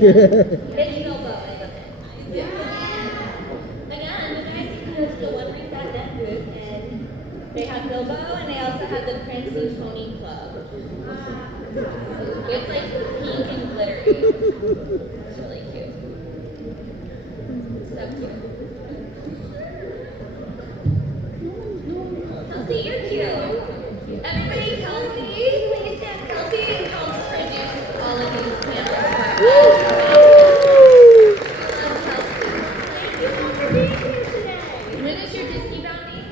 It's Bilbo, I love it. Yeah. Again, you guys can go to the One Ring Net booth, and they have Bilbo, and they also have the Prince and Tony Club. It's like pink and glittery. It's really cute. So cute. Kelsey, you're cute. Everybody, Kelsey, please stand. Kelsey helps produce all of these panels for us. Thank you all for being here today. When is your Disney bounding?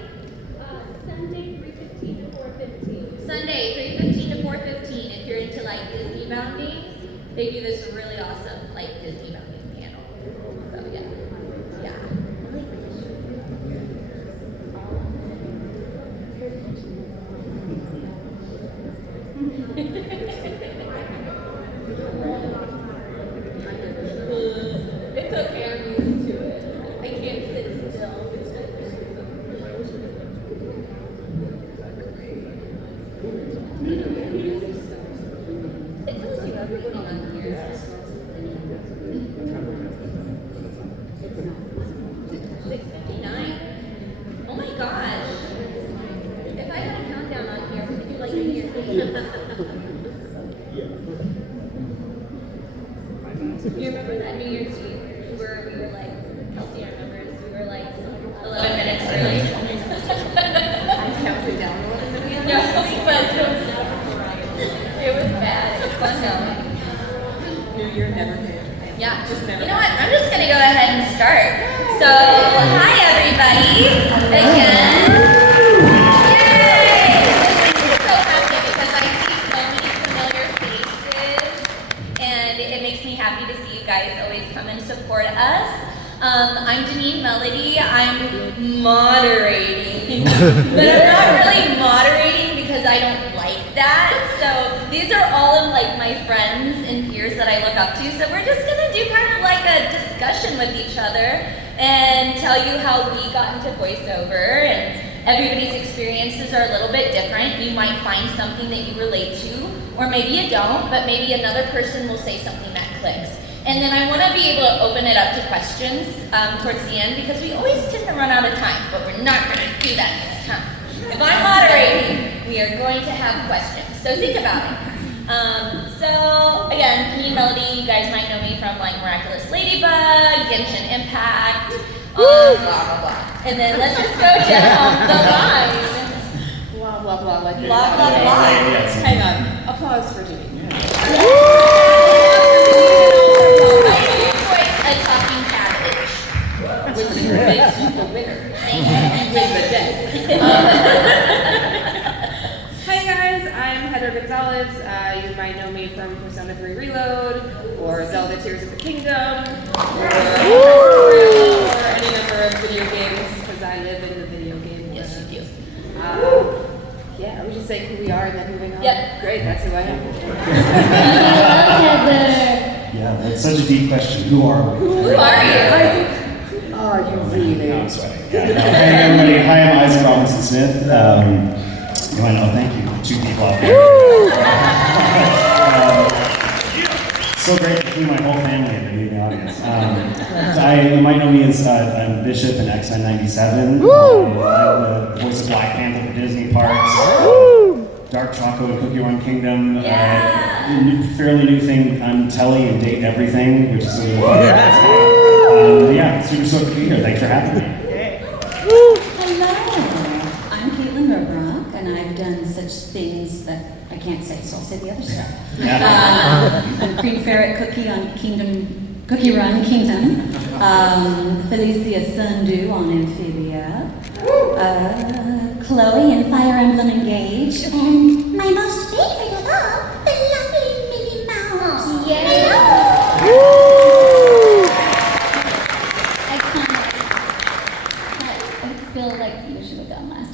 Sunday, 3:15 to 4:15. Sunday, 3:15 to 4:15. If you're into like Disney bounding, they do this really awesome like Disney bounding panel. So yeah. It's okay, I'm used to it. I can't sit still. It tells you everything on here. 6:59. Oh my gosh. If I had a countdown on here, we could do like New Year's Eve. You remember that New Year's Eve where we were like, Kelsey remembers, we were like 11 minutes early. I'm counting down 11 minutes. No, but it was bad. It was fun though. New Year never hit. Yeah, just never. You know what? I'm just gonna go ahead and start. So, hi everybody again. Yay! I'm so happy because I see so many familiar faces, and it makes me happy to see you guys always come and support us. I'm Deneen Melody. I'm moderating, but I'm not really moderating because I don't like that. So these are all of like my friends and peers that I look up to. So we're just gonna do kind of like a discussion with each other and tell you how we got into voiceover, and everybody's experiences are a little bit different. You might find something that you relate to, or maybe you don't, but maybe another person will say something that clicks. And then I want to be able to open it up to questions towards the end, because we always tend to run out of time, but we're not going to do that this time. If I'm moderating, we are going to have questions, so think about it. So again, Deneen Melody, you guys might know me from like Miraculous, Ladybug, Genshin Impact, blah blah blah. And then let's just go down the line. Blah blah blah. Like Blah blah blah. Hang on. Applause for Deneen. A talking cabbage, Which makes you the winner. You win the day. Hi guys, I'm Heather Gonzalez. You might know me from Persona 3 Reload, or Zelda Tears of the Kingdom, or any number of video games, because I live in the video game world. Yes, you do. Yeah, we just saying who we are and then moving on. Yep. Great, that's who I am. Yeah, that's such a deep question. Who are we? Who are you? Are you really? No, I'm sorry. Yeah, no. Hey everybody, hi, I'm Isaac Robinson Smith. You might know, thank you. 2 people out there. So great to see my whole family in the audience. You might know me as I'm Bishop in X-Men 97. I'm the voice of Black Panther for Disney Parks. Dark Choco and Cookie Run Kingdom. Fairly new thing on Telly and Date Everything, which is super fun. Yeah, super stoked to be here. Thanks for having me. Hello, I'm Kaitlyn Robrock, and I've done such things that I can't say, so I'll say the other stuff. I'm Queen Ferret Cookie on Cookie Run Kingdom, Felicia Sundew on Amphibia, Chloe in Fire Emblem Engage, and my most favorite of all, the lovely Minnie Mouse. Yay! I feel like you should have gone last.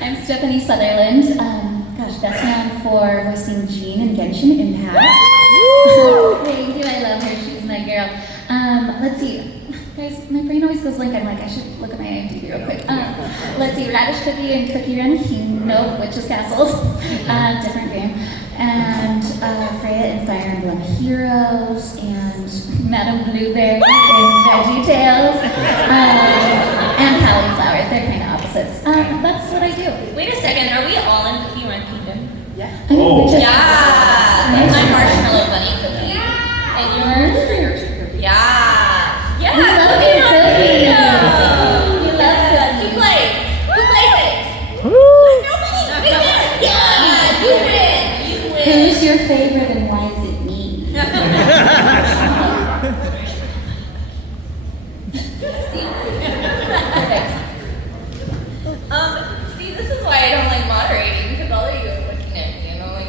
I'm Stephanie Southerland. Gosh, best known for voicing Jean in Genshin Impact. Thank you, I love her. She's my girl. Let's see. Guys, my brain always goes blank. I'm like, I should look at my IMDb real quick. Let's see, Radish Cookie and Cookie Run Witch's Castle. Different game. and Freya in Fire Emblem Heroes, and Madame Blueberry in Veggie Tales, and Cauliflower. They're kind of opposites. That's what I do. Wait a second, are we all in Cookie Run Kingdom? Yeah. Oh. Just- Yeah! Nice. My marshmallow bunny cookie. And yours? String orchard cookie. Yeah! Yeah! We love Cookie Run cookies. Kingdom! We love cookies. Who plays? Who plays it? Nobody! We win! Yeah! You win! You win! Who's your favorite and why is it me? Perfect. Steve, this is why I don't like moderating, because all of you are looking at me and I'm like,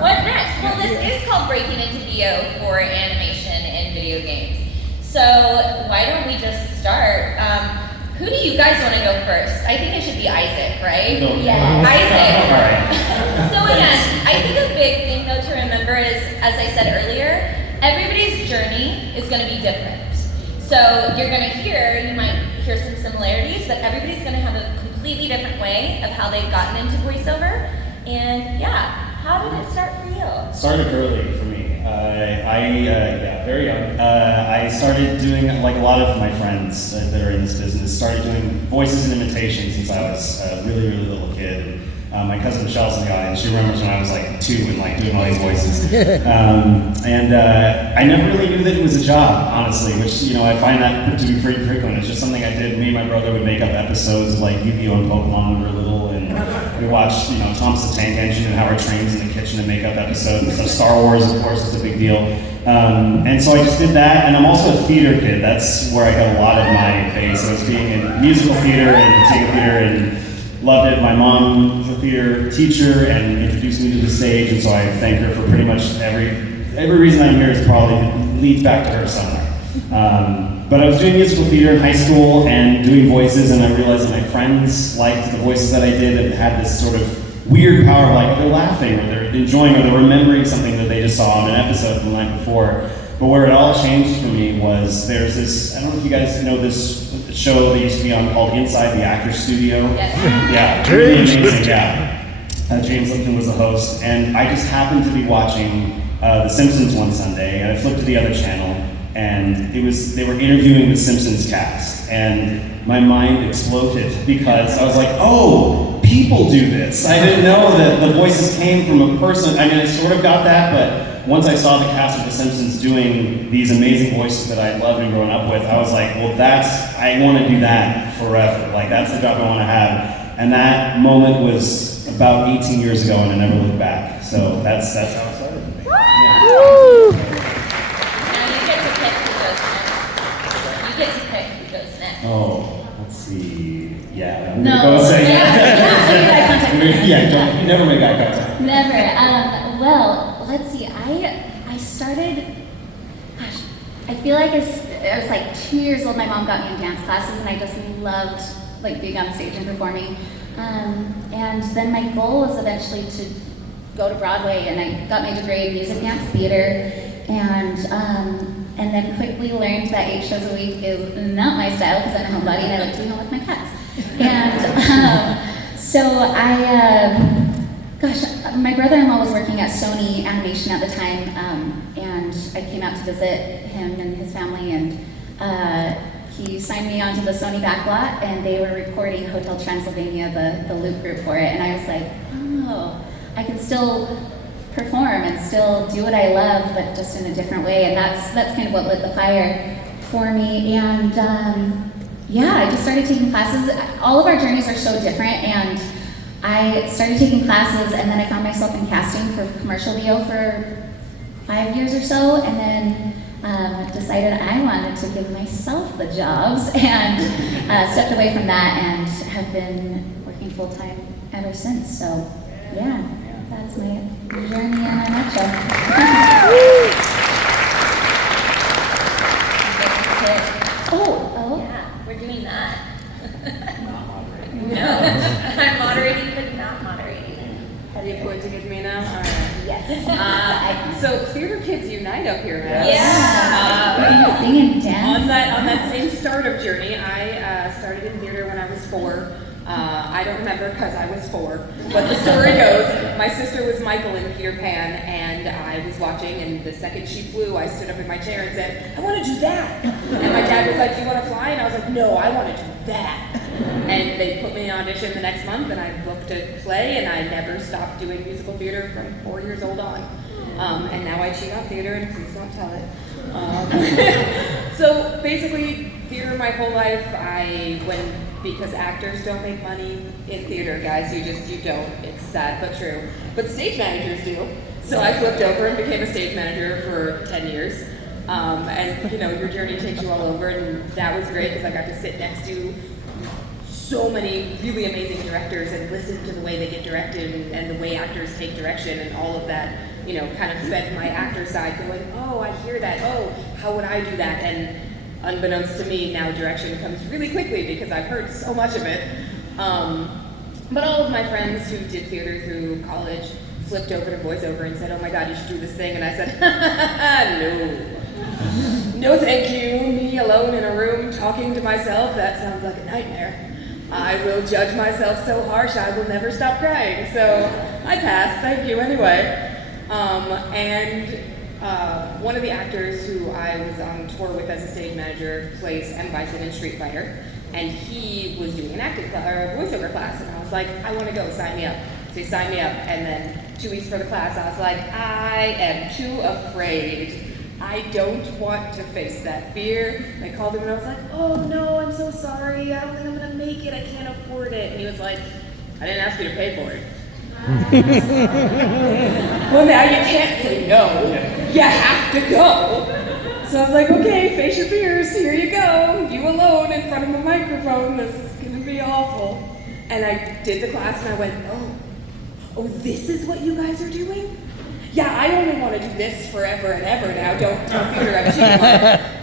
what next? Well, this is called Breaking into VO for animation and video games. So why don't we just start? Who do you guys want to go first? I think it should be Isaac, right? No. Yeah. Isaac. All right. So again, I think a big thing though to remember is, as I said earlier, everybody's journey is going to be different. So you're going to you might hear some similarities, but everybody's going to have a completely different way of how they've gotten into voiceover. And yeah, how did it start for you? Started early for me. Very young. I started doing, like a lot of my friends that are in this business, started doing voices and imitations since I was a really, really little kid. My cousin Michelle's in the audience. She remembers when I was like 2 and like doing all these voices. I never really knew that it was a job, honestly, which, you know, I find that to be pretty frequent. It's just something I did. Me and my brother would make up episodes of like Yu-Gi-Oh! And Pokemon when we were little, and we watched, you know, Thomas the Tank Engine and Howard Trains in the kitchen and make up episodes. So Star Wars, of course, is a big deal. And so I just did that, and I'm also a theater kid. That's where I got a lot of my base. I was being in musical theater and theater and loved it. My mom was a theater teacher and introduced me to the stage, and so I thank her for pretty much every reason I'm here is probably leads back to her somewhere. But I was doing musical theater in high school and doing voices, and I realized that my friends liked the voices that I did and had this sort of weird power of like they're laughing or they're enjoying or they're remembering something that they just saw on an episode from the night before. But where it all changed for me was there's this, I don't know if you guys know this show that used to be on called Inside the Actors Studio. Yes. Yeah, really amazing, yeah. James Lipton was the host, and I just happened to be watching The Simpsons one Sunday, and I flipped to the other channel, and they were interviewing the Simpsons cast, and my mind exploded because I was like, oh, people do this. I didn't know that the voices came from a person. I mean, I sort of got that, but once I saw the cast of The Simpsons doing these amazing voices that I loved and growing up with, I was like, well, I want to do that forever. Like, that's the job I want to have. And that moment was about 18 years ago, and I never looked back. So that's how it started for me. Yeah. Now you get to pick who goes next. You get to pick who goes next. Oh, let's see. Yeah. I'm No. gonna go say Yeah. don't never make eye contact. Never. Well, let's see. I started. Gosh, I feel like I was like 2 years old. My mom got me in dance classes, and I just loved like being on stage and performing. And then my goal was eventually to go to Broadway, and I got my degree in music dance theater, and then quickly learned that 8 shows a week is not my style because I'm a homebody and I like to be home with my cats. And so gosh, my brother-in-law was working at Sony Animation at the time, and I came out to visit him and his family, and he signed me onto the Sony backlot, and they were recording Hotel Transylvania, the loop group for it, and I was like, oh, I can still perform and still do what I love, but just in a different way, and that's kind of what lit the fire for me, and I just started taking classes. All of our journeys are so different, and I started taking classes, and then I found myself in casting for commercial VO for 5 years or so, and then decided I wanted to give myself the jobs, and stepped away from that and have been working full-time ever since. So, yeah, that's my journey in a nutshell. Oh. Yeah, we're doing that. Not moderating. No, I'm moderating, but not moderating. Are you pointing at me now? All right. Yes. So theater kids unite up here, man. Yeah. Sing and dance. On that same startup journey, I started in theater when I was 4. I don't remember because I was 4, but the story goes, my sister was Michael in Peter Pan, and I was watching, and the second she flew, I stood up in my chair and said, I want to do that. And my dad was like, do you want to fly? And I was like, no, I want to do that. And they put me in audition the next month, and I booked a play, and I never stopped doing musical theater from 4 years old on. And now I cheat on theater, and please don't tell it. So basically, theater my whole life, because actors don't make money in theater, guys, you don't. It's sad but true. But stage managers do. So I flipped over and became a stage manager for 10 years. And your journey takes you all over, and that was great because I got to sit next to so many really amazing directors and listen to the way they get directed and the way actors take direction, and all of that, kind of fed my actor side going, oh, I hear that, oh, how would I do that? And unbeknownst to me, now direction comes really quickly because I've heard so much of it. But all of my friends who did theater through college flipped over to voiceover and said, oh my God, you should do this thing. And I said, no thank you. Me alone in a room talking to myself, that sounds like a nightmare. I will judge myself so harsh I will never stop crying. So I passed, thank you anyway. One of the actors who I was on tour with as a stage manager plays M. Bison in Street Fighter, and he was doing an acting or a voiceover class, and I was like, I want to go, sign me up. So he signed me up, and then 2 weeks for the class, I was like, I am too afraid. I don't want to face that fear. And I called him and I was like, oh no, I'm so sorry. I don't think I'm going to make it. I can't afford it. And he was like, I didn't ask you to pay for it. Well, now you can't say no. You have to go. So I was like, okay, face your fears. Here you go. You alone in front of a microphone. This is going to be awful. And I did the class and I went, oh, this is what you guys are doing? Yeah, I only want to do this forever and ever now. Don't theater, I'm cheating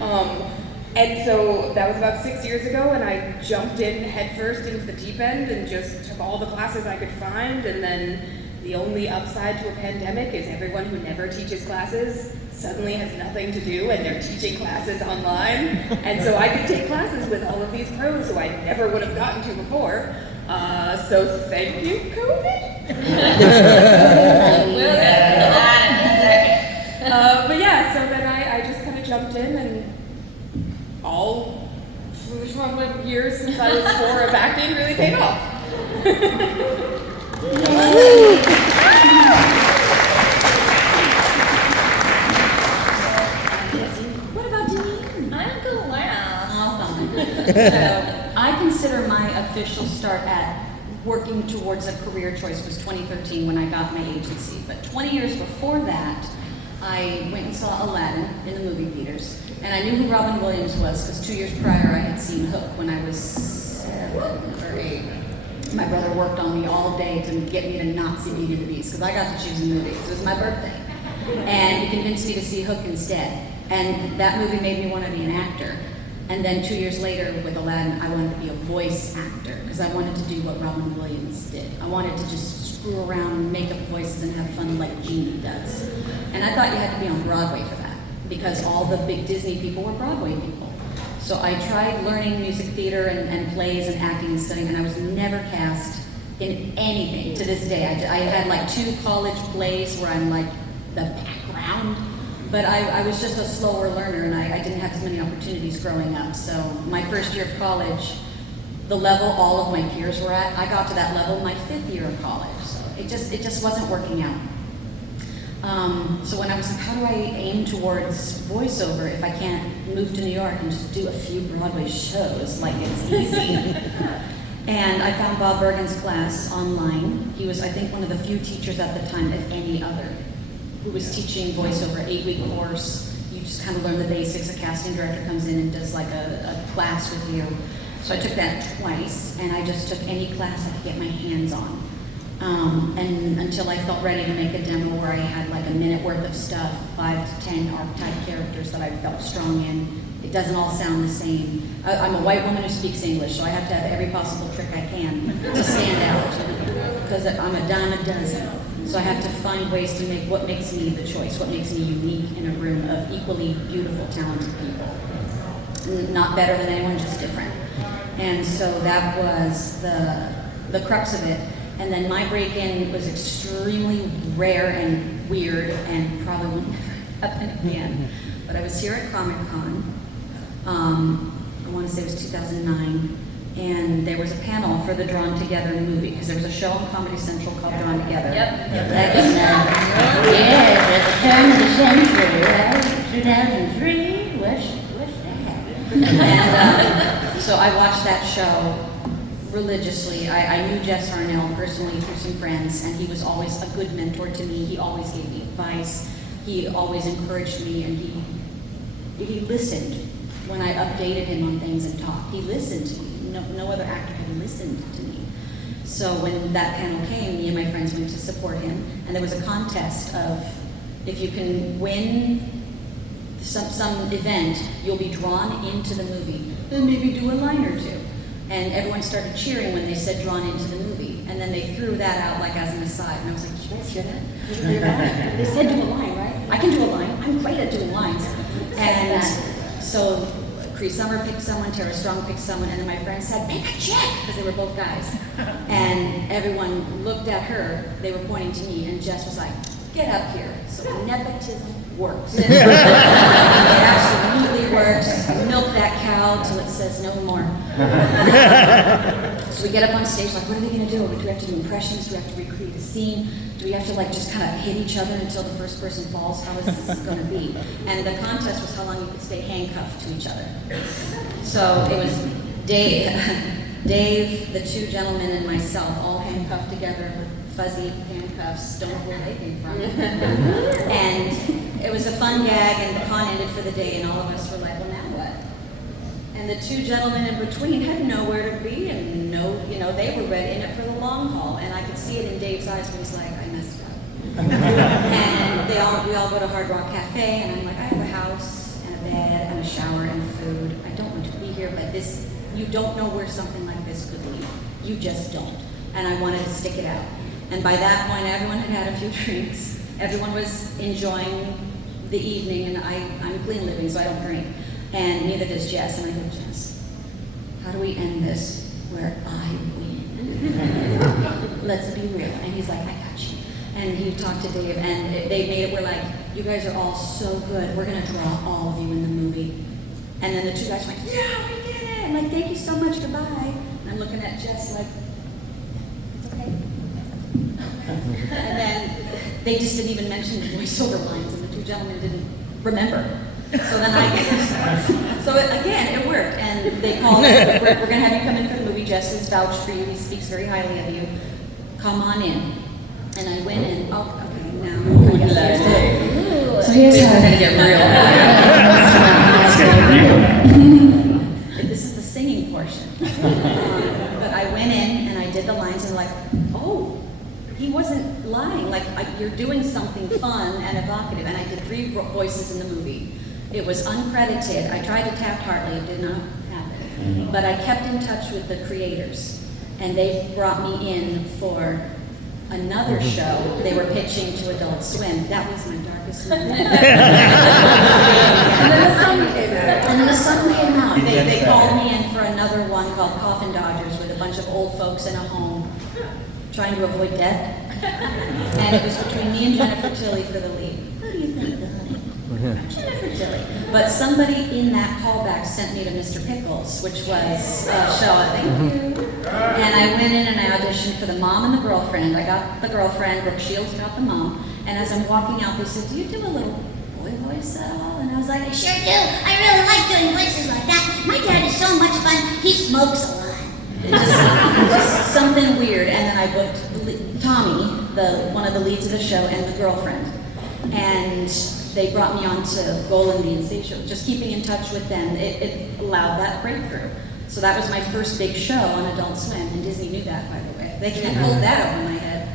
on it. And so that was about 6 years ago, and I jumped in headfirst into the deep end and just took all the classes I could find. And then the only upside to a pandemic is everyone who never teaches classes suddenly has nothing to do, and they're teaching classes online. And so I could take classes with all of these pros who I never would have gotten to before. So thank you, COVID. But yeah, so then I just kind of jumped in, and all through the 12 years since I was 4 of acting really paid off. What about Deneen? I'm going last. Awesome. So I consider my official start at working towards a career choice was 2013 when I got my agency. But 20 years before that, I went and saw Aladdin in the movie theaters. And I knew who Robin Williams was because 2 years prior I had seen Hook when I was 7 or 8. My brother worked on me all day to get me to not see Beauty and the Beast because I got to choose a movie. It was my birthday. And he convinced me to see Hook instead. And that movie made me want to be an actor. And then 2 years later with Aladdin, I wanted to be a voice actor because I wanted to do what Robin Williams did. I wanted to just screw around and make up voices and have fun like Genie does. And I thought you had to be on Broadway for that because all the big Disney people were Broadway people. So I tried learning music theater and plays and acting and studying, and I was never cast in anything to this day. I had like 2 college plays where I'm like the background. But I was just a slower learner, and I didn't have as many opportunities growing up. So my first year of college, the level all of my peers were at, I got to that level my 5th year of college. So it just wasn't working out. So when I was like, how do I aim towards voiceover if I can't move to New York and just do a few Broadway shows like it's easy? And I found Bob Bergen's class online. He was, I think, one of the few teachers at the time, if any other, who was teaching voiceover, 8-week course. You just kind of learn the basics. A casting director comes in and does like a class with you. So I took that twice, and I just took any class I could get my hands on. And until I felt ready to make a demo where I had like a minute worth of stuff, 5 to 10 archetype characters that I felt strong in. It doesn't all sound the same. I'm a white woman who speaks English, so I have to have every possible trick I can to stand out, because I'm a dime a dozen. So I have to find ways to make what makes me the choice, what makes me unique in a room of equally beautiful, talented people. Not better than anyone, just different. And so that was the crux of it. And then my break-in was extremely rare and weird and probably would never happen again. But I was here at Comic-Con, I want to say it was 2009, and there was a panel for the Drawn Together movie, because there was a show on Comedy Central called Drawn Together. Yep. Back in at the turn of the century, right? 2003, what's that? And so I watched that show religiously. I knew Jess Harnell personally through some friends, and he was always a good mentor to me. He always gave me advice. He always encouraged me, and he listened when I updated him on things and talked. He listened to me. No other actor had listened to me. So when that panel came, me and my friends went to support him, and there was a contest of if you can win some event, you'll be drawn into the movie. Then maybe do a line or two. And everyone started cheering when they said drawn into the movie. And then they threw that out like as an aside. And I was like, did you guys hear that? Did you hear that? They said do a line, right? I can do a line. I'm great at doing lines. And so Cree Summer picked someone, Tara Strong picked someone, and then my friend said, pick a chick, because they were both guys. And everyone looked at her, they were pointing to me, and Jess was like, get up here. So nepotism works. It absolutely works. Milk that cow till it says no more. So we get up on stage, like, what are they gonna do? Do we have to do impressions? Do we have to recreate a scene? Do we have to like just kind of hit each other until the first person falls? How is this gonna be? And the contest was how long you could stay handcuffed to each other. So it was Dave, the two gentlemen, and myself all handcuffed together with fuzzy handcuffs, don't know where they came from. And it was a fun gag, and the con ended for the day, and all of us were like, well, now what? And the two gentlemen in between had nowhere to be, and they were ready in it for the long haul. And I could see it in Dave's eyes when he's like, I messed up. And we all go to Hard Rock Cafe, and I'm like, I have a house, and a bed, and a shower, and food. I don't want to be here, but you don't know where something like this could lead. You just don't. And I wanted to stick it out. And by that point, everyone had had a few drinks. Everyone was enjoying the evening, and I'm clean living, so I don't drink. And neither does Jess. And I go, Jess, how do we end this where I win? Let's be real. And he's like, I got you. And he talked to Dave, and they made it where like, you guys are all so good. We're gonna draw all of you in the movie. And then the two guys were like, yeah, we did it. I'm like, thank you so much, goodbye. And I'm looking at Jess like, it's okay. And then they just didn't even mention the voiceover lines, and the two gentlemen didn't remember. So then so again, it worked. And they called, we're going to have you come in for the movie. Jess has vouched for you. He speaks very highly of you. Come on in. And I went in. Oh, okay, now I guess so here's how we're going to get real. This is the singing portion. But I went in and I did the lines, and like, oh, he wasn't lying. Like, you're doing something fun and evocative. And I did 3 voices in the movie. It was uncredited. I tried to Taft-Hartley. It did not happen. But I kept in touch with the creators, and they brought me in for another show. They were pitching to Adult Swim. That was my darkest moment. And then the sun came out. They called me in for another one called Coffin Dodgers, with a bunch of old folks in a home trying to avoid death. And it was between me and Jennifer Tilly for the lead. Who do you think, honey? Jennifer Tilly. But somebody in that callback sent me to Mr. Pickles, which was a show, I think. And I went in and I auditioned for the mom and the girlfriend. I got the girlfriend, Brooke Shields got the mom. And as I'm walking out, they said, do you do a little boy voice at all? And I was like, I sure do. I really like doing voices like that. My dad is so much fun. He smokes a lot. Just something weird. And then I booked Tommy, one of the leads of the show, and the girlfriend. And they brought me on to Golan the Insatiable. Just keeping in touch with them, it allowed that breakthrough. So that was my first big show on Adult Swim, and Disney knew that, by the way. They can't hold that over my head.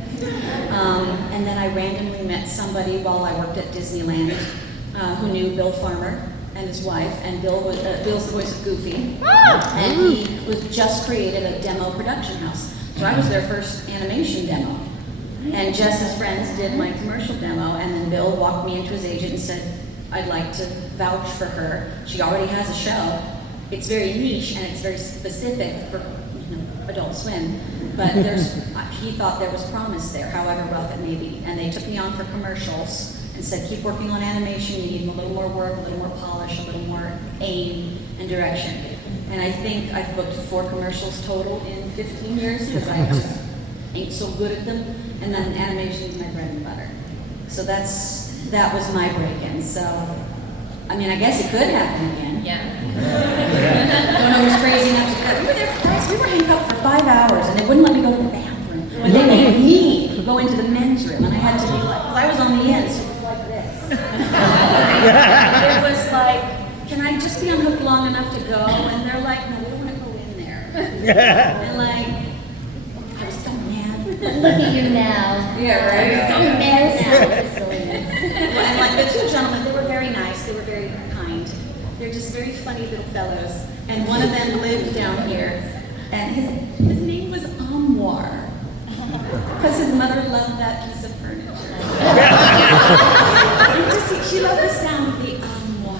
And then I randomly met somebody while I worked at Disneyland who knew Bill Farmer and his wife, and Bill's the voice of Goofy. And he was just created a demo production house. So I was their first animation demo. And Jess's friends did my commercial demo, and then Bill walked me into his agent and said, I'd like to vouch for her. She already has a show. it's very niche and it's very specific for Adult Swim, but he thought there was promise there, however rough it may be. And they took me on for commercials and said, keep working on animation, you need a little more work, a little more polish, a little more aim and direction. And I think I've booked 4 commercials total in 15 years because I just ain't so good at them. And then animation is my bread and butter. So that was my break-in. So, I mean, I guess it could happen again. Yeah. When I was crazy enough to cut. We were there for guys, we were handcuffed for 5 hours and they wouldn't let me go to the bathroom. But they made me go into the men's room and I had to be like, because I was on the end, so it was like this. It was like, can I just be unhooked long enough to go? And they're like, no, we don't want to go in there. And like, I was so mad. Look at you now. Yeah, right. So mad now. And like the 2 gentlemen, they were very nice, they were very kind. They're just very funny little fellows. And one of them lived down here, and his name was Amwar. Because his mother loved that piece of furniture. And she loved the sound of the Amwar.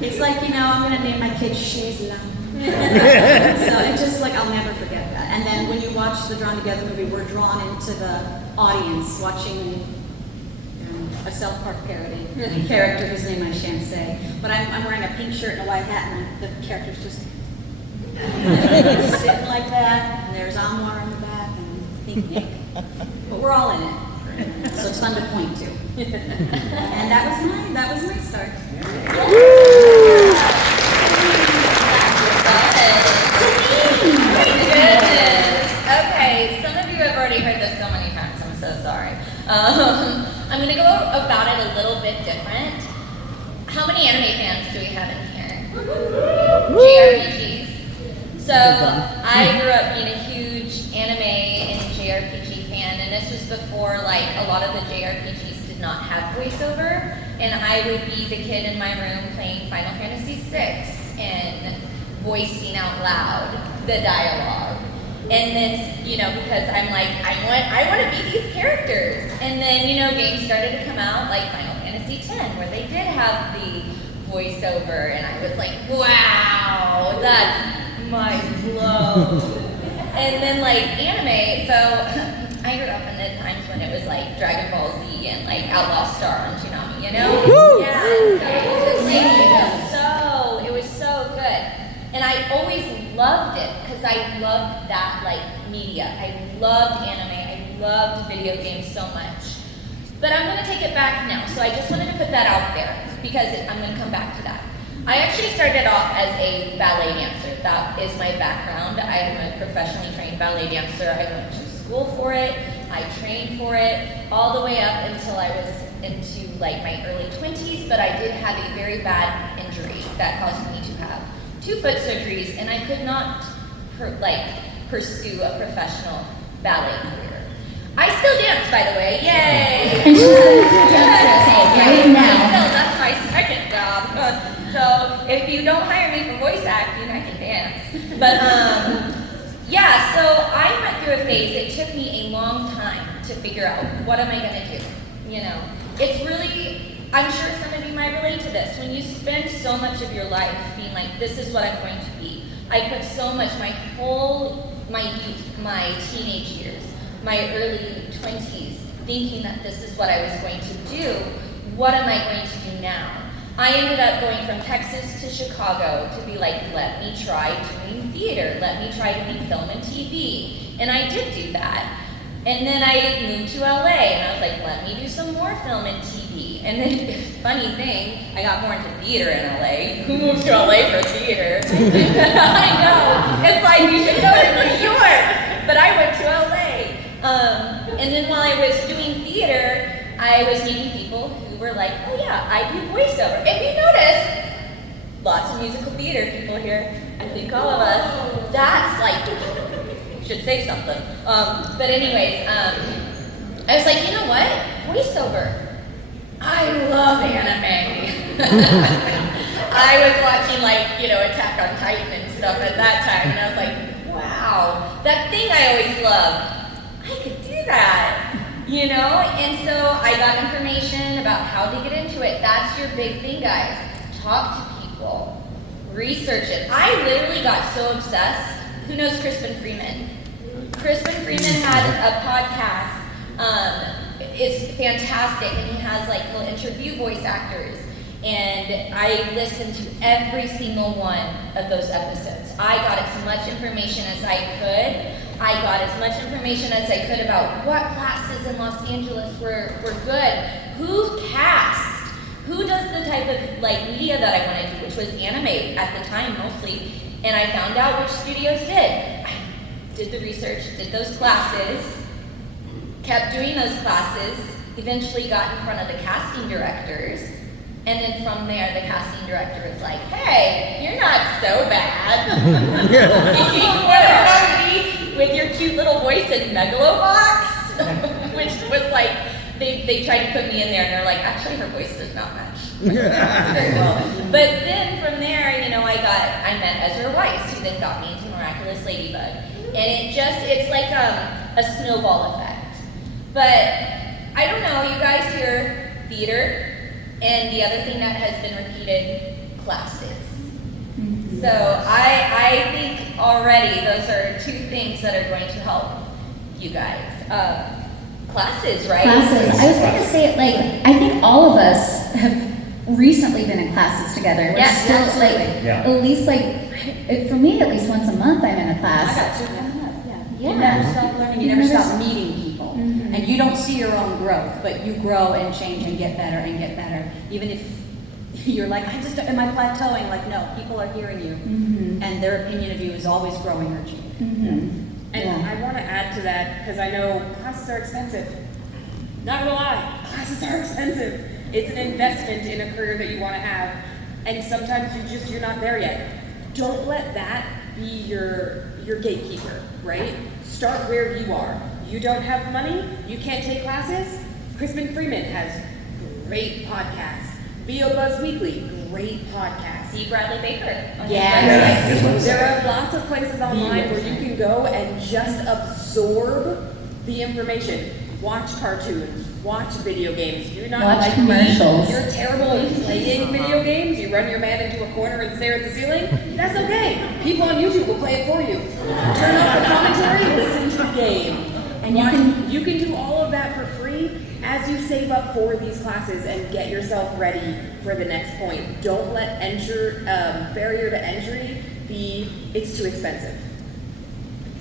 It's like, I'm going to name my kid Shazlam. So it's just like, I'll never forget that. And then when you watch the Drawn Together movie, we're drawn into the audience watching a South Park parody character whose name I shan't say. But I'm wearing a pink shirt and a white hat, and the character's just sitting like that. And there's Amwar in the back, and Pink Nick. But we're all in it, so it's fun to point to. And that was my start. Okay, some of you have already heard this so many times, I'm so sorry. I'm going to go about it a little bit different. How many anime fans do we have in here? JRPGs. So, I grew up being a huge anime and JRPG fan, and this was before, a lot of the JRPGs did not have voiceover, and I would be the kid in my room playing Final Fantasy VI and voicing out loud the dialogue. And then, because I'm like, I want to be these characters. And then, games started to come out like Final Fantasy X, where they did have the voiceover, and I was like, wow, that's mind blown. And then anime, so I grew up in the times when it was like Dragon Ball Z and Outlaw Star on Toonami, Woo! Yeah, so it was so good. And I always loved it because I loved that media. I loved anime. I loved video games so much. But I'm going to take it back now. So I just wanted to put that out there because I'm going to come back to that. I actually started off as a ballet dancer. That is my background. I am a professionally trained ballet dancer. I went to school for it. I trained for it all the way up until I was into my early 20s. But I did have a very bad injury that caused me to have 2 foot surgeries, and I could not pursue a professional ballet career. I still dance, by the way. Yay! And she's a dancer right now. That's my second job. So if you don't hire me for voice acting, I can dance. But so I went through a phase. It took me a long time to figure out what am I going to do. It's really, I'm sure some of you might relate to this. When you spend so much of your life being like, this is what I'm going to be. I put so much, my youth, my teenage years, my early 20s, thinking that this is what I was going to do. What am I going to do now? I ended up going from Texas to Chicago to be like, let me try doing theater. Let me try doing film and TV. And I did do that. And then I moved to LA and I was like, let me do some more film and TV. And then, funny thing, I got more into theater in LA. Who moves to LA for theater? I know. It's like, you should go to New York. But I went to LA. And then while I was doing theater, I was meeting people who were like, oh yeah, I do voiceover. If you notice, lots of musical theater people here. I think all of us. That's should say something. But anyways, I was like, you know what? Voiceover. I love anime. I was watching Attack on Titan and stuff at that time, and I was like, wow, that thing I always loved. I could do that. And so I got information about how to get into it. That's your big thing, guys. Talk to people. research it. I literally got so obsessed. Who knows Crispin Freeman? Crispin Freeman had a podcast. It's fantastic, and he has like, he'll interview voice actors. And I listened to every single one of those episodes. I got as much information as I could. I got as much information as I could about what classes in Los Angeles were good, who cast, who does the type of like media that I want to do, which was anime at the time mostly. And I found out which studios did. I did the research, did those classes, kept doing those classes, eventually got in front of the casting directors. And then from there, the casting director was like, hey, you're not so bad. You want to come be with your cute little voice in Megalobox? Which was like, they tried to put me in there, and they're like, actually, her voice does not match. Very well. But then from there, you know, I met Ezra Weiss, who then got me into Miraculous Ladybug. And it's like a snowball effect. But I don't know, you guys hear theater. And the other thing that has been repeated, classes. So I think already those are two things that are going to help you guys. Classes, right? Classes. I was going to say, like, I think all of us have recently been in classes together. We're Yes, still, absolutely. like, Yeah. at least, like, for me, at least once a month I'm in a class. I got two coming up, yeah. Yeah. You never stop learning, you You never never stop s- meeting people. Mhm. And you don't see your own growth, but you grow and change and get better and get better. Even if you're like, am I plateauing? Like, no, people are hearing you. Mhm. And their opinion of you is always growing or changing. Mhm. And Yeah. I want to add to that, because I know classes are expensive. Not gonna lie, classes are expensive. It's an investment in a career that you want to have, and sometimes you're not there yet. Don't let that be your gatekeeper, right? Start where you are. You don't have money, you can't take classes. Crispin Freeman has great podcasts. VO Buzz Weekly, great podcasts. See Bradley Baker. on his Yes. website. Good ones. There are lots of places online where you can go and just absorb the information. Watch cartoons, watch video games. You're not Watch like commercials. Me. You're terrible at playing video games. You run your man into a corner and stare at the ceiling. That's okay. People on YouTube will play it for you. Turn off the commentary, listen to the game. And You can do all of that for free as you save up for these classes and get yourself ready for the next point. Don't let barrier to entry be it's too expensive.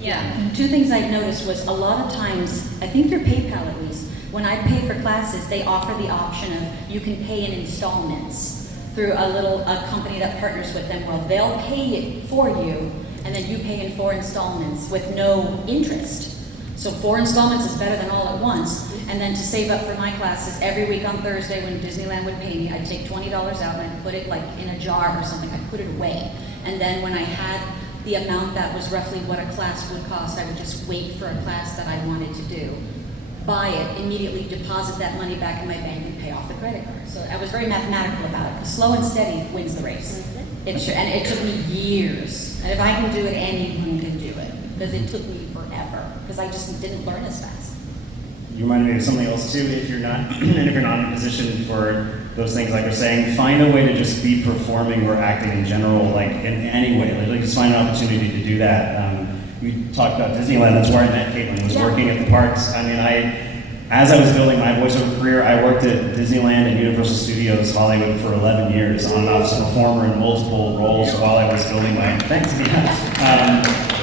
Yeah. Two things I noticed was a lot of times, I think through PayPal at least, when I pay for classes, they offer the option of you can pay in installments through a company that partners with them. Well, they'll pay it for you, and then you pay in 4 installments with no interest. So 4 installments is better than all at once. And then to save up for my classes, every week on Thursday when Disneyland would pay me, I'd take $20 out and I'd put it like in a jar or something. I'd put it away. And then when I had the amount that was roughly what a class would cost, I would just wait for a class that I wanted to do, buy it, immediately deposit that money back in my bank and pay off the credit card. So I was very mathematical about it. Slow and steady wins the race. And it took me years. And if I can do it, anyone can do it. Because it took me forever. Because I just didn't learn as fast. You remind me of something else too. If you're not, and if you're not in a position for those things, like we're saying, find a way to just be performing or acting in general, like in any way. Like just find an opportunity to do that. We talked about Disneyland. That's where I met Kaitlyn. Was working at the parks. I mean, as I was building my voiceover career, I worked at Disneyland and Universal Studios Hollywood for 11 years on and off as a performer in multiple roles while I was building my thanks.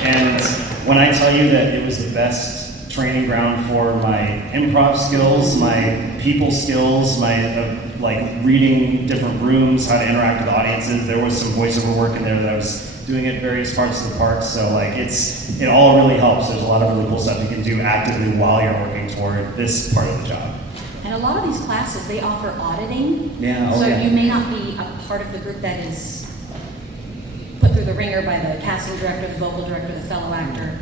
And when I tell you that it was the best training ground for my improv skills, my people skills, my like reading different rooms, how to interact with audiences. There was some voiceover work in there that I was doing at various parts of the park. So like it all really helps. There's a lot of really cool stuff you can do actively while you're working toward this part of the job. And a lot of these classes, they offer auditing. Yeah, So yeah. you may not be a part of the group that is put through the ringer by the casting director, the vocal director, the fellow actor,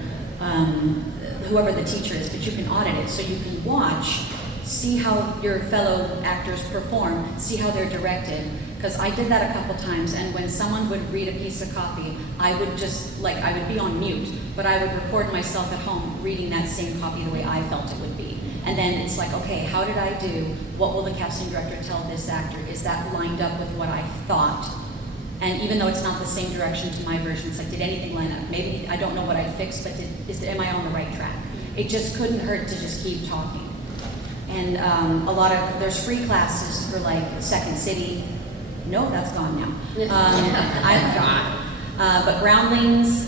whoever the teacher is, but you can audit it. So you can watch, see how your fellow actors perform, see how they're directed. Because I did that a couple times, and when someone would read a piece of copy, I would I would be on mute, but I would record myself at home reading that same copy the way I felt it would be. And then it's like, okay, how did I do? What will the casting director tell this actor? Is that lined up with what I thought And even though it's not the same direction to my version, it's like, did anything line up? Maybe, I don't know what I fixed, but am I on the right track? It just couldn't hurt to just keep talking. And there's free classes for like Second City. No, that's gone now. I've gone. But Groundlings,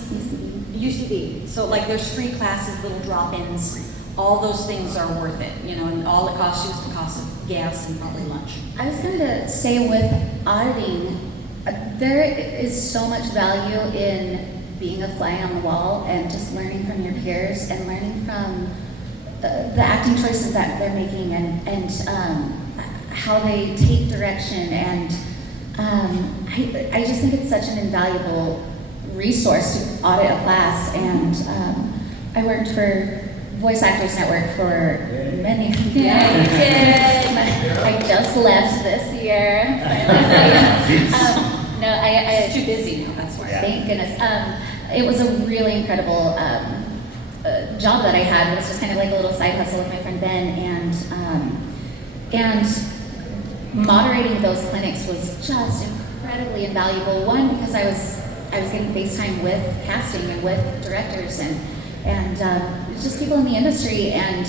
UCB. So like there's free classes, little drop-ins. All those things are worth it, you know, and all it costs you is the cost of gas and probably lunch. I was going to say with auditing, there is so much value in being a fly on the wall and just learning from your peers and learning from the acting choices that they're making and how they take direction. And I just think it's such an invaluable resource to audit a class. And I worked for Voice Actors Network for many years. Yeah, you did. I just left this year. It's too busy now, that's why. Thank goodness. It was a really incredible job that I had. It was just kind of like a little side hustle with my friend Ben, and moderating those clinics was just incredibly invaluable. One, because I was getting FaceTime with casting and with directors and just people in the industry, and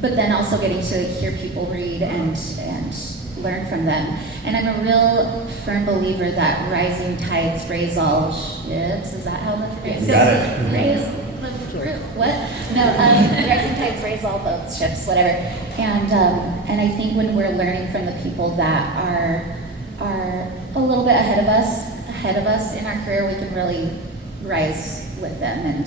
but then also getting to hear people read and learn from them. And I'm a real firm believer that rising tides raise all ships. Is that how the phrase goes? Got it. What? No, rising tides raise all boats, ships, whatever. And I think when we're learning from the people that are a little bit ahead of us in our career, we can really rise with them. And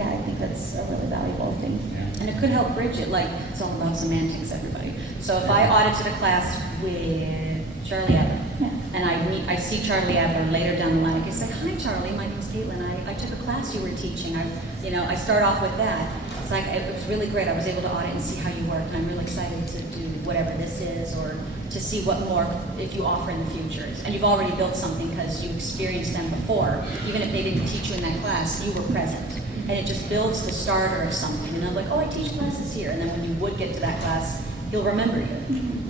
I think that's a really valuable thing. And it could help bridge it, like, it's all about semantics, everybody. So if I audited a class with Charlie Adler, and I see Charlie Adler later down the line, I say, hi Charlie, my name's Kaitlyn, I took a class you were teaching. I start off with that. It's like, it was really great. I was able to audit and see how you work, and I'm really excited to do whatever this is, or to see what more, if you offer in the future. And you've already built something because you experienced them before. Even if they didn't teach you in that class, you were present. And it just builds the starter of something. And I'm like, oh, I teach classes here. And then when you would get to that class, he'll remember you.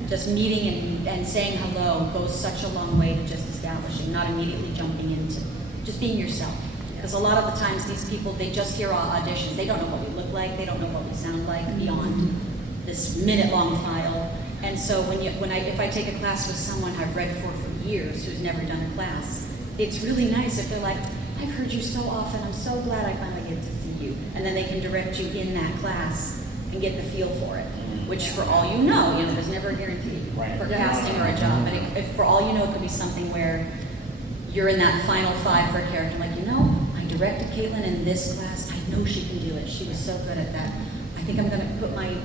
Just meeting and saying hello goes such a long way to just establishing, not immediately jumping into just being yourself. Because a lot of the times these people, they just hear our auditions. They don't know what we look like. They don't know what we sound like beyond this minute-long file. And so if I take a class with someone I've read for years who's never done a class, it's really nice if they're like, I've heard you so often. I'm so glad I finally get to see you. And then they can direct you in that class and get the feel for it. Which, for all you know, there's never a guarantee for casting or a job. But if for all you know, it could be something where you're in that final five for a character. Like, I directed Kaitlyn in this class. I know she can do it. She was so good at that. I think I'm going to put my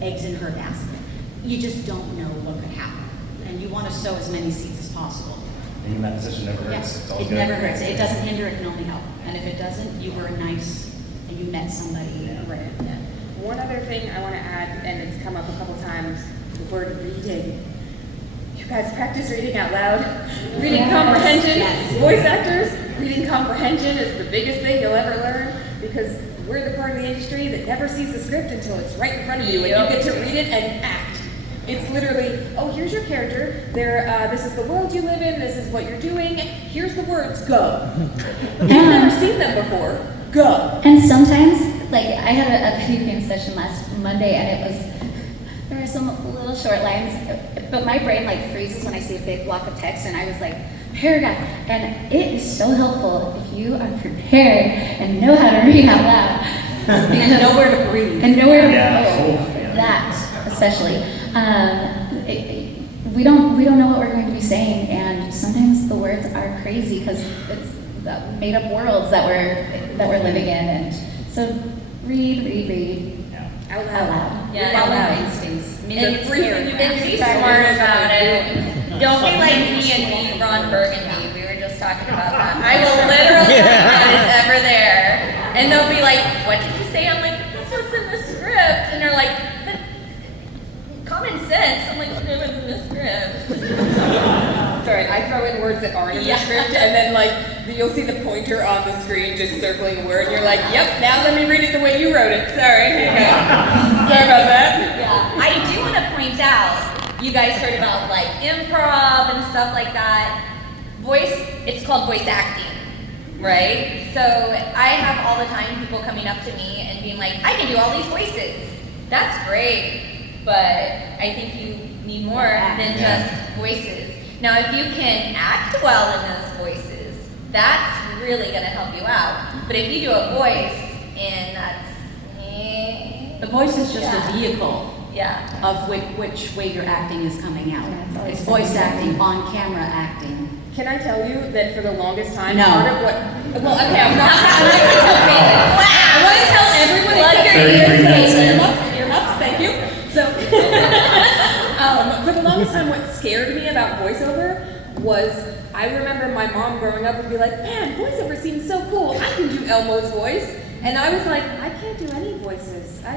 eggs in her basket. You just don't know what could happen. And you want to sow as many seeds as possible. Being in that position never hurts. Yes, It's all it good. never hurts. It doesn't hinder, it can only help. And if it doesn't, you were nice and you met somebody. Right. One other thing I want to add, and it's come up a couple times, the word reading. You guys practice reading out loud. Reading comprehension. Yes. Voice actors, reading comprehension is the biggest thing you'll ever learn, because we're the part of the industry that never sees the script until it's right in front of you and you get to read it and act. It's literally, oh, here's your character. This is the world you live in. This is what you're doing. Here's the words. Go. You've never seen them before. Go. And sometimes, like, I had a video game session last Monday, and there were some little short lines, but my brain like freezes when I see a big block of text, and I was like, paragraph. And it is so helpful if you are prepared and know how to read out loud. And know where to breathe. And know where to Yeah. that, especially. We don't know what we're going to be saying, and sometimes the words are crazy because it's the made-up worlds that we're living in, and so read out loud. Yeah, Follow yeah. your instincts. And It's be smart about it. Don't be like me and me, Ron Burgundy. We were just talking about that. I will literally what is ever there. And they'll be like, what did you say? I'm like, that's what's in the script. And they're like, but common sense. I'm like, it was in the script. Sorry, I throw in words that aren't in the script, and then you'll see the pointer on the screen just circling a word, and you're like, yep, now let me read it the way you wrote it. Sorry, here you go. Sorry about that. Yeah, I do want to point out, you guys heard about like improv and stuff like that. It's called voice acting, right? So I have all the time people coming up to me and being like, I can do all these voices. That's great, but I think you need more than just voices. Now, if you can act well in those voices, that's really gonna help you out. But if you do a voice and that's The voice is just a vehicle of which way your acting is coming out. It's voice acting, on camera acting. Can I tell you that for the longest time, No. part of what, well, okay, I'm not gonna tell Caitlyn. I want to tell everyone except for earmuffs, thank you. So, for the longest time, what scared me about voiceover was, I remember my mom growing up would be like, man, voiceover seems so cool, I can do Elmo's voice. And I was like, I can't do any voices. I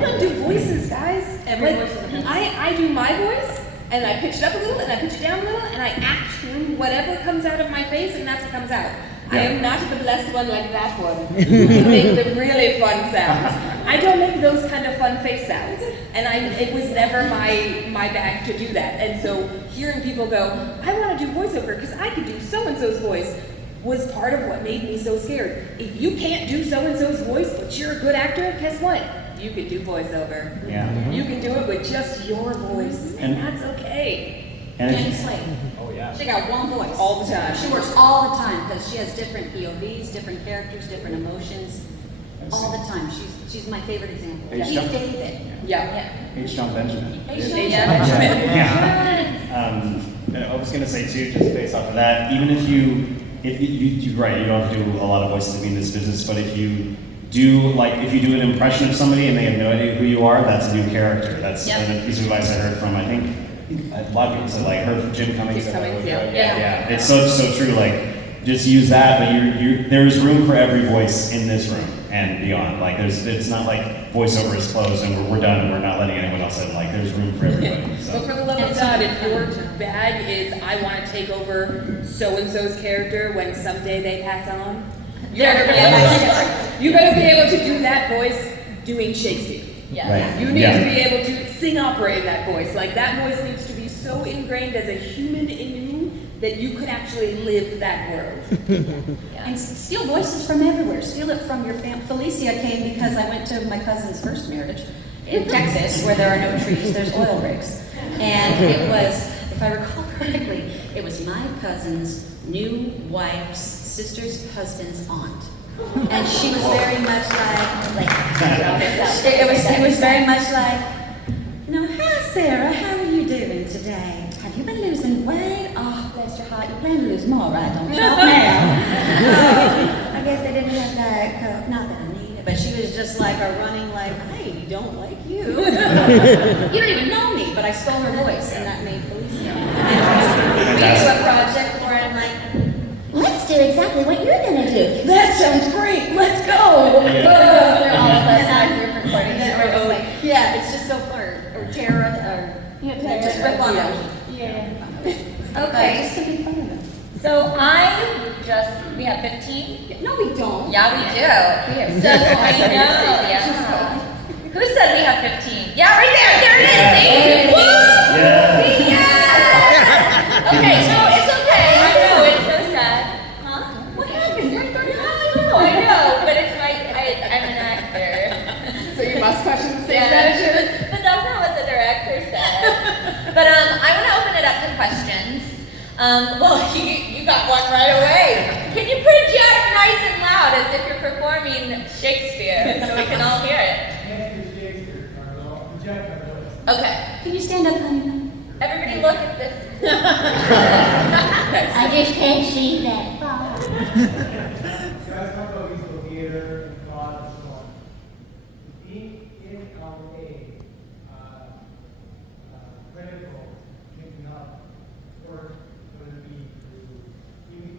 don't do voices, guys. Every voice is a voice. I do my voice, and I pitch it up a little, and I pitch it down a little, and I act through whatever comes out of my face, and that's what comes out. I am not the blessed one like that one, who make the really fun sounds. I don't make those kind of fun face sounds, and it was never my bag to do that. And so hearing people go, I want to do voiceover because I could do so-and-so's voice, was part of what made me so scared. If you can't do so-and-so's voice, but you're a good actor, guess what? You can do voiceover. Yeah. You can do it with just your voice, and that's okay. And Jenny if, Slate. oh yeah. She got one voice. All the time. She works all the time because she has different POVs, different characters, different emotions. All the time. She's my favorite example. H. Keith John- David. Yeah. H. John Benjamin. Yeah. I was gonna say too, just based off of that, even if you're right, you don't have to do a lot of voices to be in this business, but if you do an impression of somebody and they have no idea who you are, that's a new character. That's a piece of advice I heard from, I think, a lot of people said, like, heard from Jim Cummings. Yeah. It's so true, like, just use that, but there's room for every voice in this room and beyond. Like, it's not like voiceover is closed and we're done and we're not letting anyone else in. Like, there's room for everybody. So. But for the love of God, if your bag is, I want to take over so-and-so's character when someday they pass on, you better be able to do that voice doing Shakespeare. Right. You need to be able to sing opera in that voice. Like, that voice needs to be so ingrained as a human in you that you could actually live that world. And steal voices from everywhere. Steal it from your family. Felicia came because I went to my cousin's first marriage in Texas, where there are no trees, there's oil rigs. And it was, if I recall correctly, it was my cousin's new wife's sister's husband's aunt. And she was very much like it was very much like, hi Sarah, how are you doing today? Have you been losing weight? Oh, bless your heart, you plan to lose more, right? Don't you? I guess they didn't have Diet Coke. Not that I need it, but she was just like a running like, I don't like you. You don't even know me, but I stole her voice, and that made Felicia. And we do a project where I'm like, Let's do exactly what you're gonna do. That sounds great. Let's go. It goes through all of us on group recordings. and we're just like, it's just so fun. Or Tara, or just rip on them. Okay. Just to be fun of them. So we have 15? No, we don't. Yeah, we do. So I know, yeah. Who said we have 15? Yeah, right there, there it is. Thank you. Woo! Yeah. Okay, no, it's okay. I know, it's so sad. Huh? What happened? You're 30. I know, but it's I'm an actor. So you must question the stage Yeah. manager. But that's not what the director said. But I want to open it up to questions. Well, you got one right away. Can you project nice and loud as if you're performing Shakespeare so we can all hear it? Okay. Can you stand up, honey? Everybody look at this. I just can't see that far. Guys talk about musical theater and God and so on. Being in LA, critical, picking up work, whether it be through,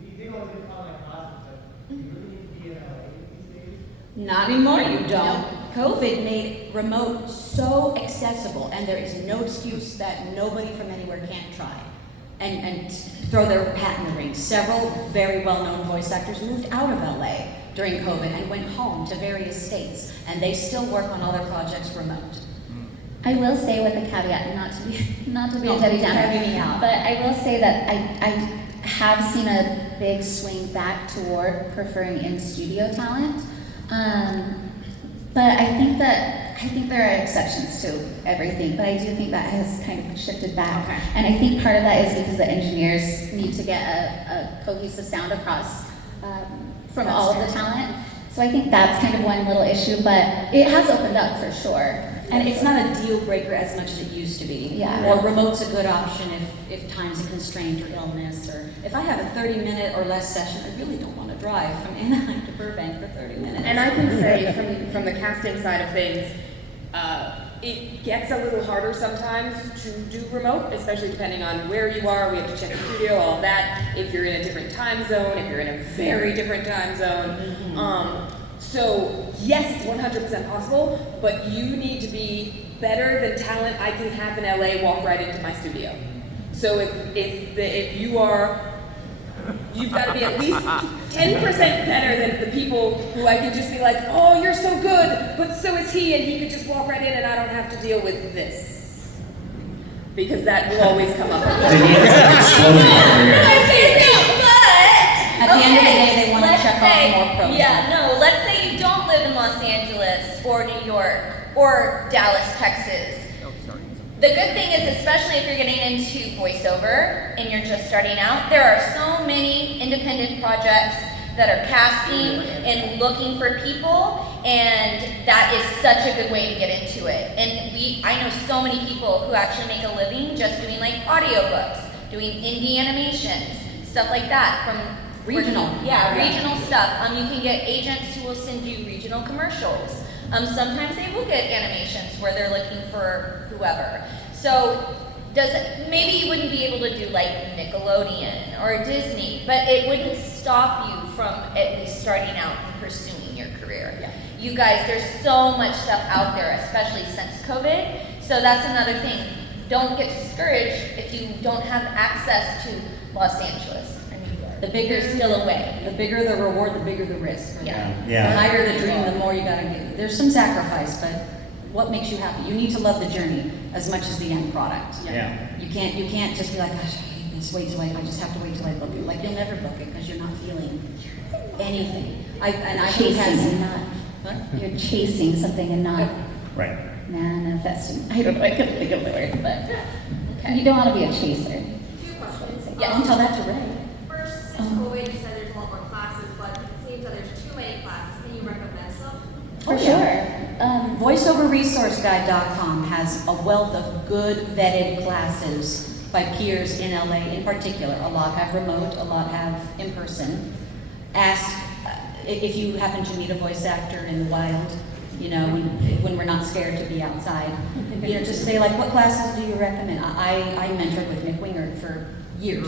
you think all these online classes, but you really need to be in LA these days? Not anymore, you don't. COVID made remote so accessible, and there is no excuse that nobody from anywhere can't try and throw their hat in the ring. Several very well-known voice actors moved out of LA during COVID and went home to various states, and they still work on other projects remote. I will say with a caveat, not to be a Debbie Downer, but I will say that I have seen a big swing back toward preferring in-studio talent. But I think there are exceptions to everything, but I do think that has kind of shifted back. Okay. And I think part of that is because the engineers need to get a cohesive sound across from all of the talent. So I think that's kind of one little issue, but it has opened up for sure. And it's not a deal breaker as much as it used to be. Yeah. Or remote's a good option if time's a constraint or illness, or if I have a 30-minute or less session, I really don't want to drive from Anaheim to Burbank for 30 minutes. And I can say from the casting side of things, it gets a little harder sometimes to do remote, especially depending on where you are. We have to check the studio, all of that. If you're in a different time zone, if you're in a very different time zone. So yes, it's 100% possible, but you need to be better than talent I can have in LA walk right into my studio. So if you are, you've got to be at least 10% better than the people who I can just be like, oh, you're so good, but so is he, and he could just walk right in and I don't have to deal with this. Because that will always come up. At the end of the day, they want to check off more pros. Yeah, no, let's say you don't live in Los Angeles or New York or Dallas, Texas. The good thing is, especially if you're getting into voiceover and you're just starting out, there are so many independent projects that are casting and looking for people, and that is such a good way to get into it. And I know so many people who actually make a living just doing like audiobooks, doing indie animations, stuff like that from Regional. Regional stuff. You can get agents who will send you regional commercials. Sometimes they will get animations where they're looking for whoever. So maybe you wouldn't be able to do like Nickelodeon or Disney, but it wouldn't stop you from at least starting out and pursuing your career. Yeah. You guys, there's so much stuff out there, especially since COVID. So that's another thing. Don't get discouraged if you don't have access to Los Angeles. The bigger still a way. The bigger the reward, the bigger the risk. Yeah. The higher the dream, the more you gotta get. There's some sacrifice, but what makes you happy? You need to love the journey as much as the end product. Yeah. You can't just be like, gosh, I hate this. Wait till I just have to wait till I book it. Like you'll never book it because you're not feeling anything. I think Chasing, Huh? you're chasing something and not Right. manifesting. I don't know, I couldn't think of the word, but you don't want to be a chaser. Two questions. Yeah, don't tell that to Ray. First, since COVID, you said there's a lot more classes, but it seems that there's too many classes. Can you recommend some? For yeah. VoiceOverResourceGuide.com has a wealth of good vetted classes by peers in LA in particular. A lot have remote, a lot have in person. Ask if you happen to meet a voice actor in the wild, you know, when we're not scared to be outside. You know, just say like, what classes do you recommend? I mentored with Mick Wingert for years.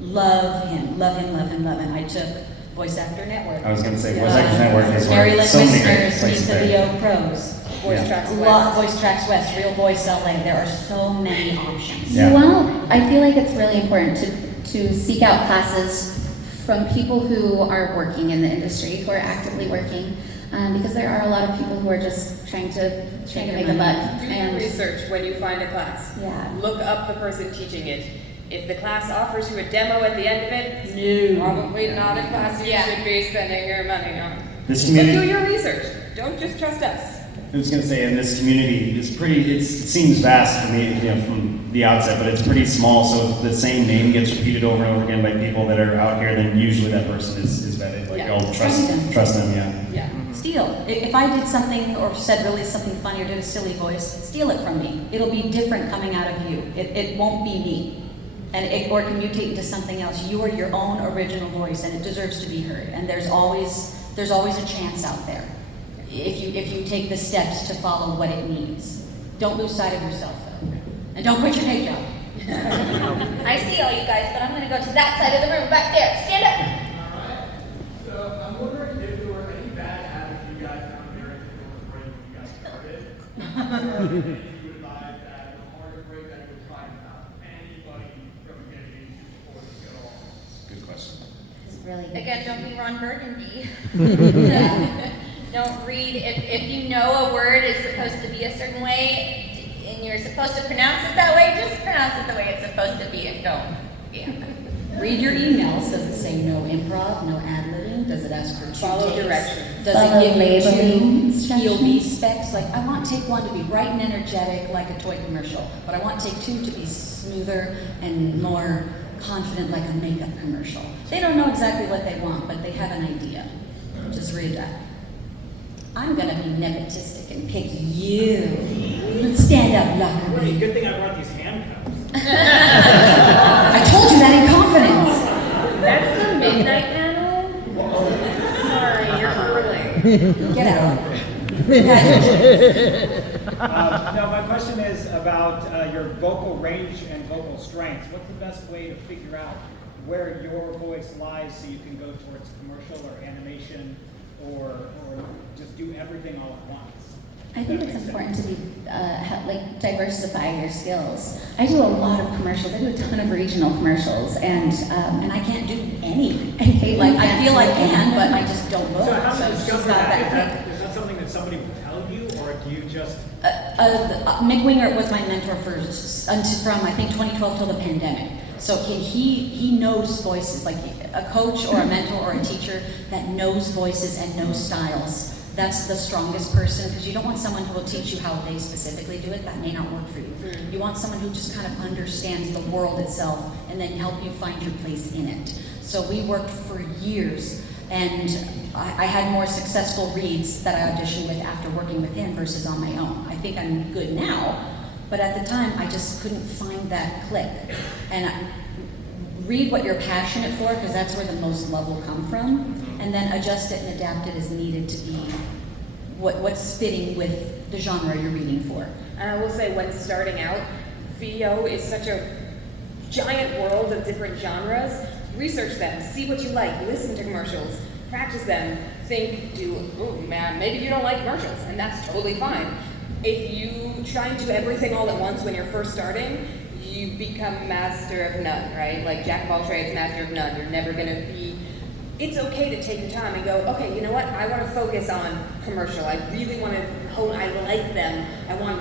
Love him, love him, love him, love him. I took Voice Actor Network. I was going to say, Voice Actor Network is Mary where Lynn so many great Wisner's, Meet places the there. VO Pros. Voice Tracks West. Voice Tracks West, Real Voice LA. There are so many options. Yeah. Well, I feel like it's really important to seek out classes from people who are working in the industry, who are actively working, because there are a lot of people who are just trying to make a buck. Do your research when you find a class. Yeah. Look up the person teaching it. If the class offers you a demo at the end of it, probably not a class you should be spending your money on. This But community, do your research. Don't just trust us. I was going to say, in this community, it seems vast for me, you know, from the outset, but it's pretty small. So if the same name gets repeated over and over again by people that are out here, then usually that person is vetted. Like, Yeah. I'll trust them. Yeah. Yeah. Steal. If I did something or said really something funny or did a silly voice, steal it from me. It'll be different coming out of you. It won't be me. And or it can mutate into something else. You are your own original voice, and it deserves to be heard. And there's always a chance out there if you take the steps to follow what it needs. Don't lose sight of yourself, though, and don't quit your day job. I see all you guys, but I'm going to go to that side of the room back there. Stand up. Alright, so I'm wondering if there were any bad habits you guys found very difficult to break when you guys started. And if you advise that the harder break that you would try to stop anybody from getting into sports at all. Good question. It's really good. Again, don't be Ron Burgundy. Don't read, if you know a word is supposed to be a certain way, and you're supposed to pronounce it that way, just pronounce it the way it's supposed to be and don't. Yeah. Read your emails. Does it say no improv, no ad-libbing? Does it ask for 2 Follow takes? directions. Does Follow it give labeling you 2 instructions. POV specs? Like, I want take 1 to be bright and energetic like a toy commercial, but I want take 2 to be smoother and more confident like a makeup commercial. They don't know exactly what they want, but they have an idea. Just read that. I'm gonna be nepotistic and pick you. Stand up, locker Wait, me. good thing I brought these handcuffs. I told you that in confidence. That's the midnight panel? Sorry, you're early. Get out. No, my question is about your vocal range and vocal strengths. What's the best way to figure out where your voice lies so you can go towards commercial or animation or just do everything all at once? I think it's important to be diversify your skills. I do a lot of commercials. I do a ton of regional commercials, and I can't do any. Like, I feel I can, but I just don't know. So how do you she's discover got that? Is that something that somebody will tell you, or do you just... Mick Winger was my mentor from I think 2012 till the pandemic. So he knows voices, like a coach or a mentor or a teacher that knows voices and knows styles. That's the strongest person, because you don't want someone who will teach you how they specifically do it. That may not work for you. You want someone who just kind of understands the world itself and then help you find your place in it. So we worked for years, and I had more successful reads that I auditioned with after working with him versus on my own. I think I'm good now, but at the time I just couldn't find that click. And read what you're passionate for, because that's where the most love will come from, and then adjust it and adapt it as needed to be what's fitting with the genre you're reading for. And I will say, when starting out, VO is such a giant world of different genres. Research them, see what you like, listen to commercials, practice them, think, oh man, maybe you don't like commercials, and that's totally fine. If you try and do everything all at once when you're first starting, you become master of none, right? Like jack of all trades, master of none. You're never gonna be... It's okay to take your time and go, okay, you know what? I want to focus on commercial. I really want to hone, I like them.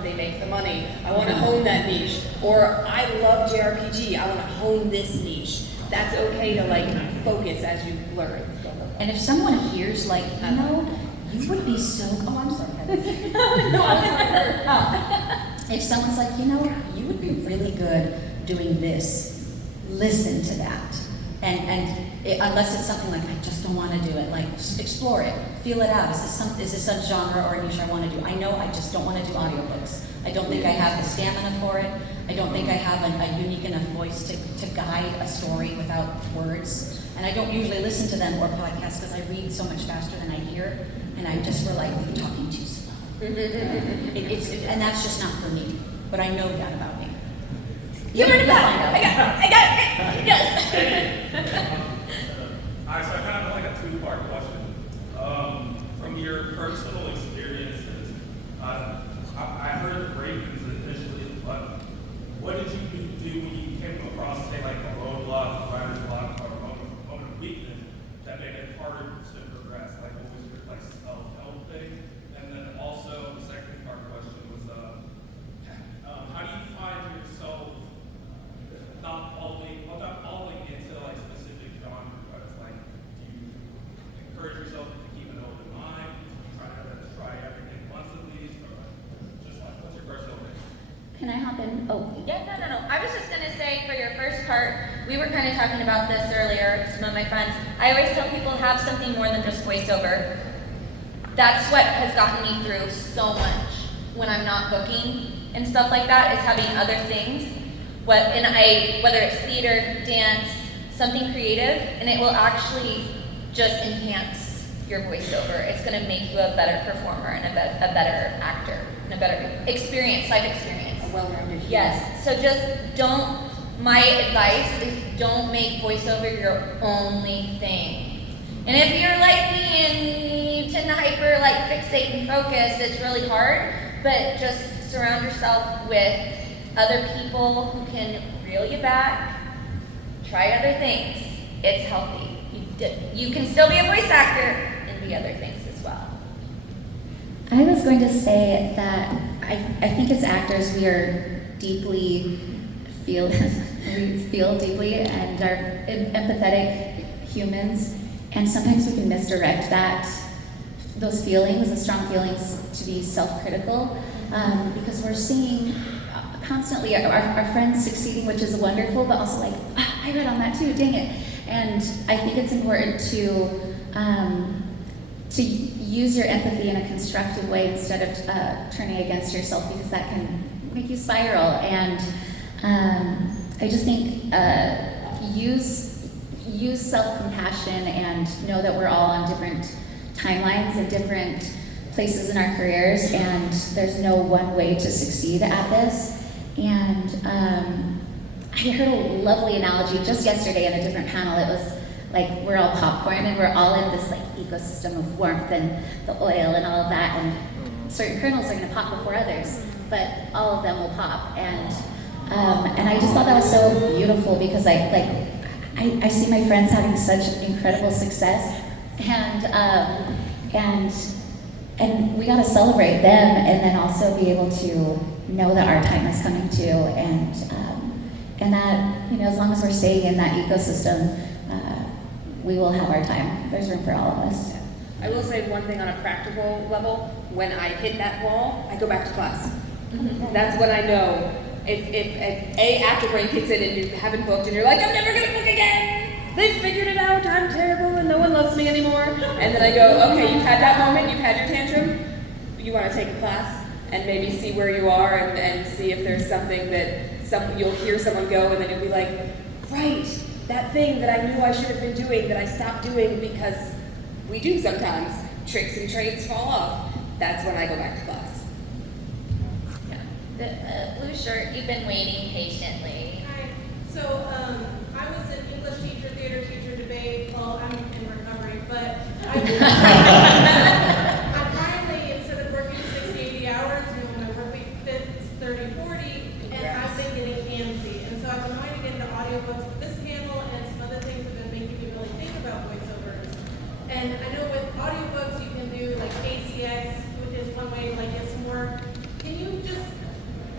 They make the money. I want to hone that niche. Or I love JRPG. I want to hone this niche. That's okay to like focus as you learn. And if someone hears like, you would be so, I'm sorry. No, I'm sorry. If someone's like, you would be really good doing this, listen to that. Unless it's something like, I just don't want to do it, like explore it, feel it out. Is this a genre or a niche I want to do? I know I just don't want to do audiobooks. I don't think I have the stamina for it. I don't think I have a unique enough voice to guide a story without words. And I don't usually listen to them or podcasts because I read so much faster than I hear, and I just feel like I'm talking too slow. And that's just not for me, but I know that about me. You learned about it. I got it. Yes. All right, so I kind of like a two-part question. From your personal experiences, I heard the Ravens initially, but what did you do when you came across, say, like a roadblock, writer's block, or a moment of weakness that made it harder to progress? Like, what was your self-help thing? And then also, the second part question was, how do you find yourself not falling into like specific genre? Like, do you encourage yourself to keep an open mind? Do you try everything once at least, or just like what's your personal thing? Can I hop in? Oh, Yeah, no. I was just gonna say, for your first part, we were kind of talking about this earlier, some of my friends. I always tell people, have something more than just voiceover. That's what has gotten me through so much when I'm not booking and stuff like that, is having other things. Whether it's theater, dance, something creative, and it will actually just enhance your voiceover. It's gonna make you a better performer and a better actor and a better life experience. A well-rounded human. Yes, so my advice is don't make voiceover your only thing. And if you're like me and you tend to fixate and focus, it's really hard, but just surround yourself with other people who can reel you back, try other things. It's healthy. You can still be a voice actor and be other things as well. I was going to say that I think as actors we are deeply we feel deeply and are empathetic humans, and sometimes we can misdirect those feelings, the strong feelings, to be self-critical, because we're seeing constantly our friends succeeding, which is wonderful, but also like, I read on that too, dang it. And I think it's important to use your empathy in a constructive way instead of turning against yourself, because that can make you spiral. And I just think use self-compassion and know that we're all on different timelines and different places in our careers, and there's no one way to succeed at this. And I heard a lovely analogy just yesterday in a different panel. It was like we're all popcorn and we're all in this like ecosystem of warmth and the oil and all of that, and certain kernels are going to pop before others, but all of them will pop. And I just thought that was so beautiful, because I see my friends having such incredible success, and we got to celebrate them, and then also be able to know that our time is coming too, and that, you know, as long as we're staying in that ecosystem, we will have our time. There's room for all of us. I will say one thing on a practical level. When I hit that wall, I go back to class. That's when I know if a actor brain kicks in and you haven't booked and you're like, I'm never gonna book again. They've figured it out. I'm terrible and no one loves me anymore. And then I go, okay, you've had that moment. You've had your tantrum. You want to take a class and maybe see where you are and see if there's something that you'll hear someone go, and then you'll be like, right, that thing that I knew I should have been doing that I stopped doing, because we do sometimes. Tricks and traits fall off. That's when I go back to class. Yeah. The blue shirt, you've been waiting patiently. Hi. So I was an English teacher, theater teacher, debate. Well, I'm in recovery, but I finally, instead of working 60, 80 hours, you know, my work week fits 30, 40, and I've been getting antsy. And so I've been wanting to get into audiobooks. This panel and some other things have been making me really think about voiceovers. And I know with audiobooks you can do like ACX, which is one way to like get some work. Can you just,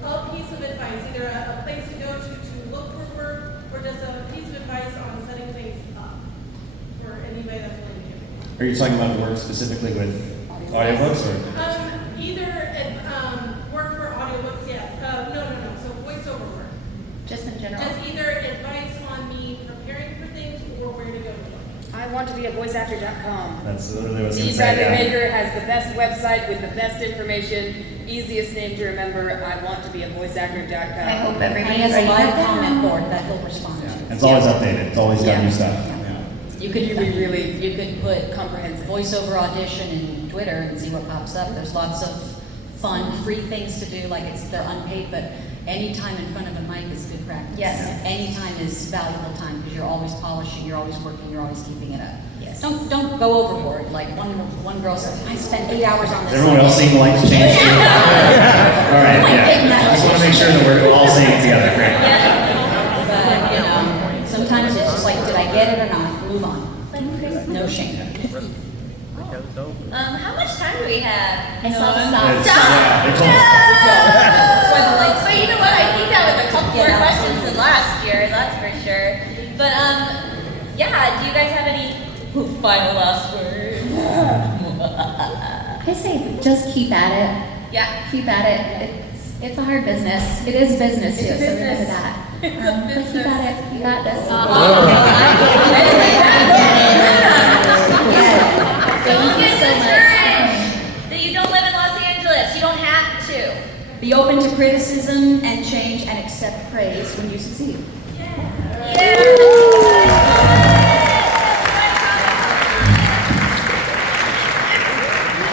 a piece of advice, either a place to go to look for work, or just a piece of advice on setting things up for anybody that's willing to give it? Are you talking about work specifically with audiobooks, or? Either work for audiobooks, yes. No. So voiceover work. Just in general. Just either advice on me preparing for things or where to go to look. I want to be a voiceactor.com. That's literally what I was going to Steve say. Bradley Yeah. Baker has the best website with the best information, easiest name to remember. I want to be a voiceactor.com. I hope And everybody he has a live that. comment board that he'll respond to. It's always updated. It's always got Yeah. new stuff. Yeah. Yeah. You could Really you could put comprehensive. voiceover audition in Twitter and see what pops up. There's lots of fun, free things to do. Like they're unpaid, but any time in front of a mic is good practice. Yes. Any time is valuable time because you're always polishing, you're always working, you're always keeping it up. Yes. Don't go overboard. Like one girl said, I spent 8 hours on this. Everyone else seeing the lights change too? All right, yeah. I just want to make sure that we're all saying it together. Great. But you know, sometimes it's just like, did I get it or not? Move on. No shame. How much time do we have? I saw the It's- stop. yeah, it's almost- That's why the lights. But you know what? I think that was a couple more questions than last year. That's for sure. But yeah. Do you guys have any final last words? I say just keep at it. Yeah. Keep at it. It's a hard business. It is business too. It's a So remember business. that. It's a But business. keep at it. You got this. Don't get so much. discouraged that you don't live in Los Angeles. You don't have to. Be open to criticism and change and accept praise when you succeed.